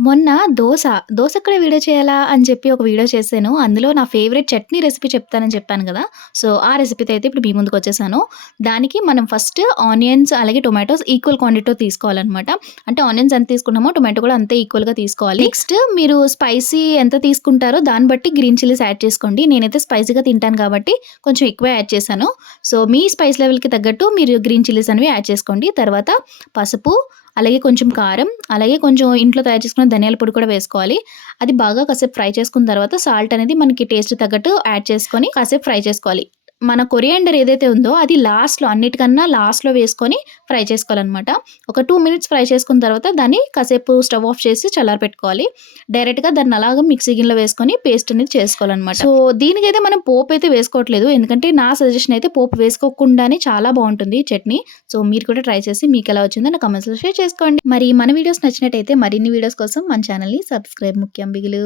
మొన్న దోస కూడా వీడియో చేయాలా అని చెప్పి ఒక వీడియో చేశాను. అందులో నా ఫేవరెట్ చట్నీ రెసిపీ చెప్తానని చెప్పాను గదా! సో, ఆ రెసిపీతో అయితే ఇప్పుడు మీ ముందుకొచ్చేసాను. దానికి మనం ఫస్ట్ ఆనియన్స్ అలాగే టొమాటోస్ ఈక్వల్ క్వాంటిటీలో తీసుకోవాలనమాట. అంటే ఆనియన్స్ ఎంత తీసుకున్నామో టొమాటో కూడా అంతే ఈక్వల్‌గా తీసుకోవాలి. నెక్స్ట్ మీరు స్పైసీ ఎంత తీసుకుంటారో దాన్ని బట్టి గ్రీన్ చిల్లీస్ యాడ్ చేసుకోండి. నేనైతే స్పైసీగా తింటాను కాబట్టి కొంచెం ఎక్కువే యాడ్ చేశాను. సో, మీ స్పైస్ లెవెల్‌కి తగ్గట్టు మీరు గ్రీన్ చిల్లీస్ అనేవి యాడ్ చేసుకోండి. తర్వాత పసుపు అలాగే కొంచెం కారం, అలాగే కొంచెం ఇంట్లో తయారు చేసుకున్న ధనియాల పొడి కూడా వేసుకోవాలి. అది బాగా కాసేపు ఫ్రై చేసుకున్న తర్వాత సాల్ట్ అనేది మనకి టేస్ట్ తగ్గట్టు యాడ్ చేసుకొని కాసేపు ఫ్రై చేసుకోవాలి. మన కొరియాండర్ ఏదైతే ఉందో అది లాస్ట్‌లో అన్నిటికన్నా లాస్ట్‌లో వేసుకొని ఫ్రై చేసుకోవాలనమాట. ఒక 2 మినిట్స్ ఫ్రై చేసుకున్న తర్వాత దాన్ని కాసేపు స్టవ్ ఆఫ్ చేసి చల్లారపెట్టుకోవాలి. డైరెక్ట్‌గా దాన్ని అలాగా మిక్సీ గిన్నెలో వేసుకొని పేస్ట్ అనేది చేసుకోవాలనమాట. సో, దీనికైతే మనం పోపయితే వేసుకోవట్లేదు. ఎందుకంటే నా సజెషన్ అయితే పోపు వేసుకోకుండానే చాలా బావుంటుంది చట్నీ. సో, మీరు కూడా ట్రై చేసి మీకెలా వచ్చిందో నా కామెంట్స్‌లో షేర్ చేసుకోండి. మరి మన వీడియోస్ నచ్చినట్టయితే మరిన్ని వీడియోస్ కోసం మన ఛానెల్‌ని సబ్స్క్రైబ్ ముఖ్యం బిగులు.